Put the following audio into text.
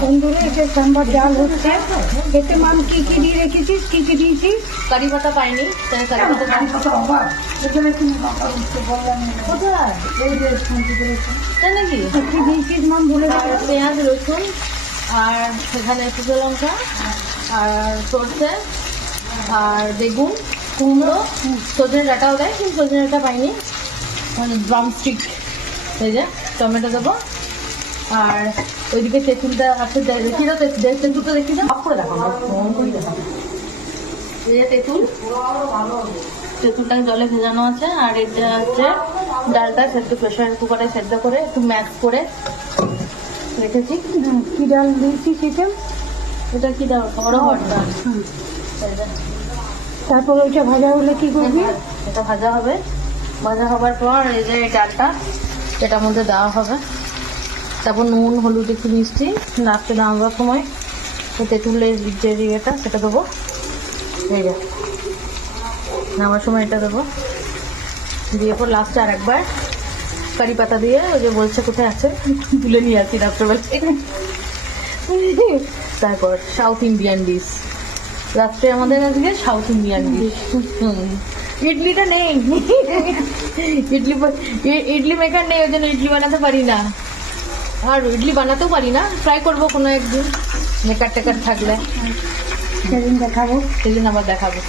তন্দুরে এসে সাম্বার ডাল হচ্ছে। এতে মাম কি কি দিয়ে রেখেছিস, কি কি দিয়েছিস? কারি পাতা পাইনি, তাই কারি পাতা কোথায়? তাই নাকি? কি দিয়েছিস মাম বলে আর পেঁয়াজ রসুন আর সেখানে শুকনো লঙ্কা আর সর্ষে আর বেগুন কুমড়ো সজনে ডাঁটাও দেয়, কিন্তু সজনে ডাঁটা পাইনি, মানে ড্রামস্টিক। এই যে টমেটো দেবো আর ওইদিকে তেঁতুলটা আছে, দেখি দাও তেঁতুলটা, দেখি দাও অফ করে দেখো, ফোন করে দেখো। এই যে তেঁতুলটাকে জলে ভেজানো আছে, আর এটা হচ্ছে ডালটা সেদ্ধ প্রেশার কুকারে সেদ্ধ করে একটু ম্যাশ করে রেখেছি। কি ডাল দিয়েছিস এটা? এটা কি ডাল? অড়হর ডাল। তারপর ওইটা ভাজা হলে কি করবি? এটা ভাজা হবে, ভাজা হবার পর এই যে এই ডালটা এটার মধ্যে দেওয়া হবে, তারপর নুন হলুদ একটু মিষ্টি নাড়তে নামাবার সময় তেঁতুলের যে ইয়েটা সেটা দেবো, এই যে নামার সময় এটা দেবো, দিয়ে পর লাস্টে আর একবার কারি পাতা দিয়ে, ওই যে বলছে কোথায় আছে তুলে নিয়ে আসি রাত্রেবেলা। তারপর সাউথ ইন্ডিয়ান ডিশ রাত্রে আমাদের আজকে সাউথ ইন্ডিয়ান ডিশ। ইডলিটা নেই, ইডলি মেকার নেই, ওই জন্য ইডলি বানাতে পারি না, আর ইডলি বানাতেও পারি না। ট্রাই করবো কোনো একদিন মেকার টেকার থাকলে, সেদিন দেখাবো। সেদিন আবার দেখাবো।